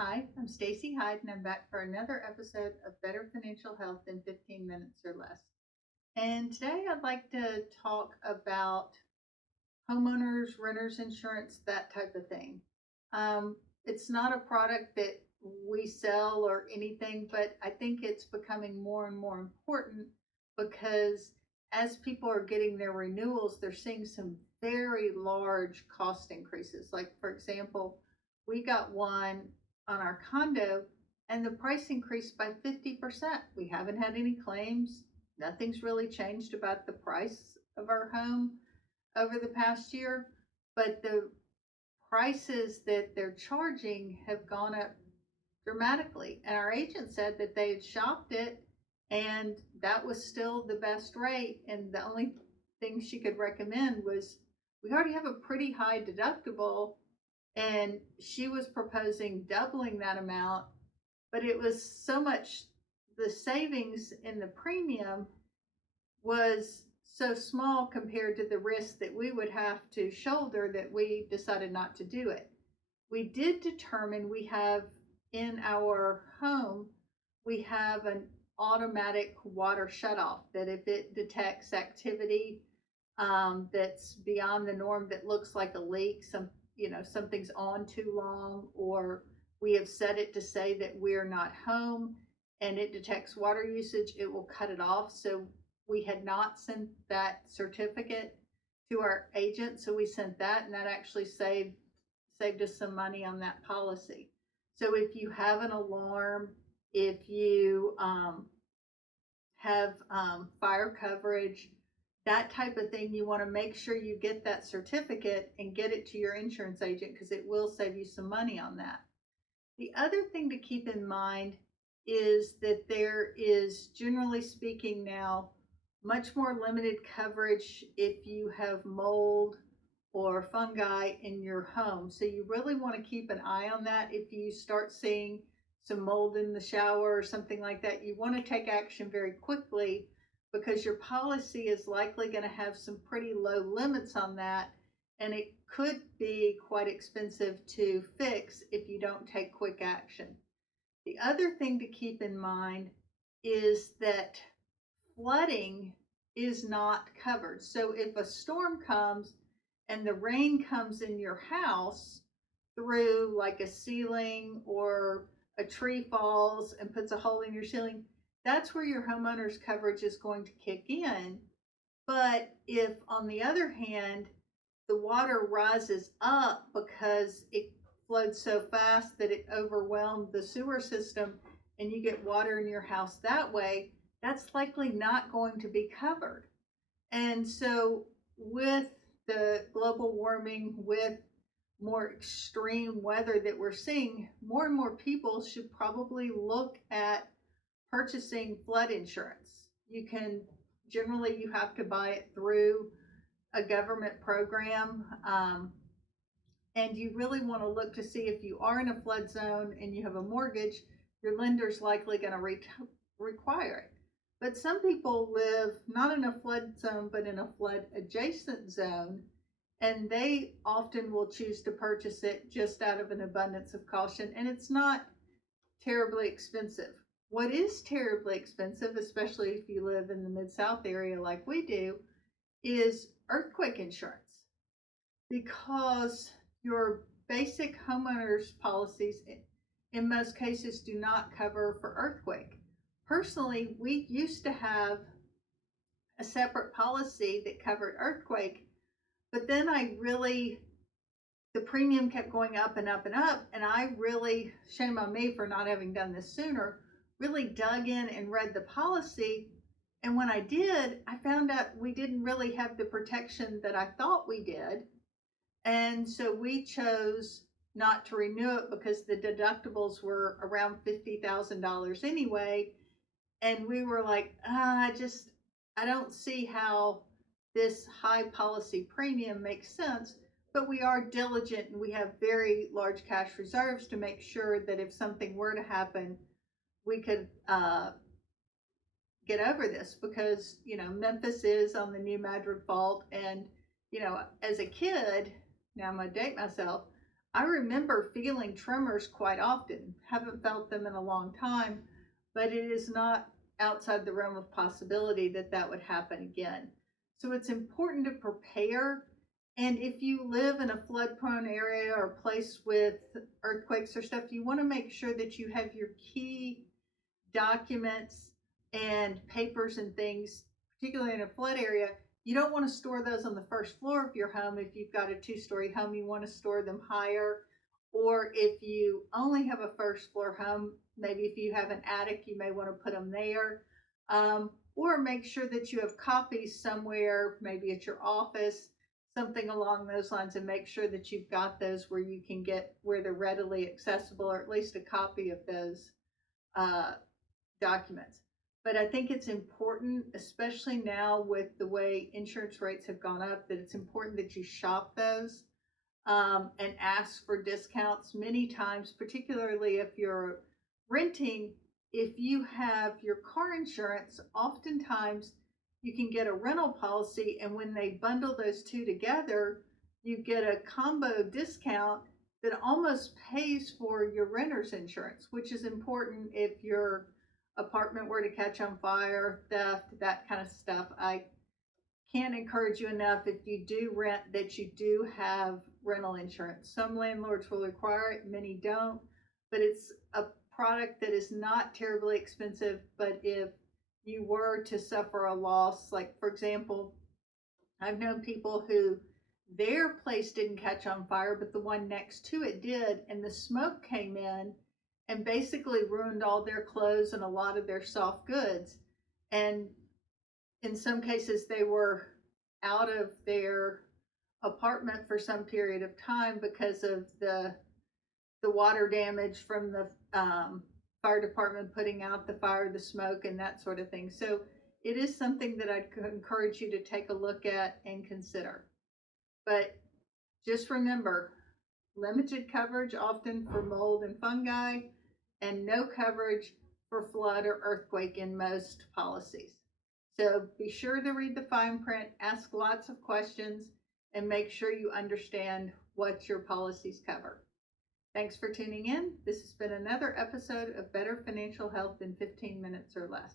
Hi, I'm Stacy Hyde, and I'm back for another episode of Better Financial Health in 15 minutes or less. And today I'd like to talk about homeowners, renters insurance, that type of thing. It's not a product that we sell or anything, but I think it's becoming more and more important because as people are getting their renewals, they're seeing some very large cost increases. Like, for example, we got one on our condo and the price increased by 50%. We haven't had any claims. Nothing's really changed about the price of our home over the past year, but the prices that they're charging have gone up dramatically. And our agent said that they had shopped it and that was still the best rate. And the only thing she could recommend was we already have a pretty high deductible, and she was proposing doubling that amount, but it was so much, the savings in the premium was so small compared to the risk that we would have to shoulder that we decided not to do it. We did determine we have in our home, we have an automatic water shutoff that if it detects activity that's beyond the norm, that looks like a leak, something's on too long, or we have set it to say that we're not home and it detects water usage, it will cut it off. So we had not sent that certificate to our agent, so we sent that, and that actually saved us some money on that policy. So if you have an alarm, if you have fire coverage, that type of thing, you want to make sure you get that certificate and get it to your insurance agent because it will save you some money on that. The other thing to keep in mind is that there is, generally speaking now, much more limited coverage if you have mold or fungi in your home. So you really want to keep an eye on that. If you start seeing some mold in the shower or something like that, you want to take action very quickly because your policy is likely going to have some pretty low limits on that, and it could be quite expensive to fix if you don't take quick action. The other thing to keep in mind is that flooding is not covered. So if a storm comes and the rain comes in your house through like a ceiling, or a tree falls and puts a hole in your ceiling, that's where your homeowner's coverage is going to kick in. But if, on the other hand, the water rises up because it flowed so fast that it overwhelmed the sewer system and you get water in your house that way, that's likely not going to be covered. And so, with the global warming, with more extreme weather that we're seeing, more and more people should probably look at purchasing flood insurance. You have to buy it through a government program, and you really want to look to see if you are in a flood zone and you have a mortgage, your lender's likely going to require it. But some people live not in a flood zone, but in a flood adjacent zone, and they often will choose to purchase it just out of an abundance of caution, and it's not terribly expensive. What is terribly expensive, especially if you live in the Mid-South area like we do, is earthquake insurance, because your basic homeowners policies in most cases do not cover for earthquake. Personally, we used to have a separate policy that covered earthquake, but then the premium kept going up and up and up, and I really, shame on me for not having done this sooner, really dug in and read the policy. And when I did, I found out we didn't really have the protection that I thought we did. And so we chose not to renew it because the deductibles were around $50,000 anyway. And we were like, I don't see how this high policy premium makes sense. But we are diligent and we have very large cash reserves to make sure that if something were to happen, we could get over this, because Memphis is on the new Madrid fault, and as a kid, now I'm gonna date myself, I remember feeling tremors quite often. Haven't felt them in a long time, but it is not outside the realm of possibility that that would happen again. So it's important to prepare. And if you live in a flood prone area or a place with earthquakes or stuff, you want to make sure that you have your key documents and papers and things, particularly in a flood area. You don't want to store those on the first floor of your home. If you've got a 2-story home, you want to store them higher. Or if you only have a first floor home, maybe if you have an attic, you may want to put them there. Or make sure that you have copies somewhere, maybe at your office, something along those lines, and make sure that you've got those where you can get where they're readily accessible, or at least a copy of those uh, documents. But I think it's important, especially now with the way insurance rates have gone up, that it's important that you shop those and ask for discounts many times, particularly if you're renting. If you have your car insurance, oftentimes you can get a rental policy, and when they bundle those two together, you get a combo discount that almost pays for your renter's insurance, which is important if your apartment were to catch on fire, theft, that kind of stuff. I can't encourage you enough, if you do rent, that you do have rental insurance. Some landlords will require it, many don't, but it's a product that is not terribly expensive. But if you were to suffer a loss, like for example, I've known people who their place didn't catch on fire, but the one next to it did, and the smoke came in and basically ruined all their clothes and a lot of their soft goods. And in some cases, they were out of their apartment for some period of time because of the water damage from the fire department putting out the fire, the smoke, and that sort of thing. So it is something that I'd encourage you to take a look at and consider. But just remember, limited coverage often for mold and fungi, and no coverage for flood or earthquake in most policies. So be sure to read the fine print, ask lots of questions, and make sure you understand what your policies cover. Thanks for tuning in. This has been another episode of Better Financial Health in 15 Minutes or Less.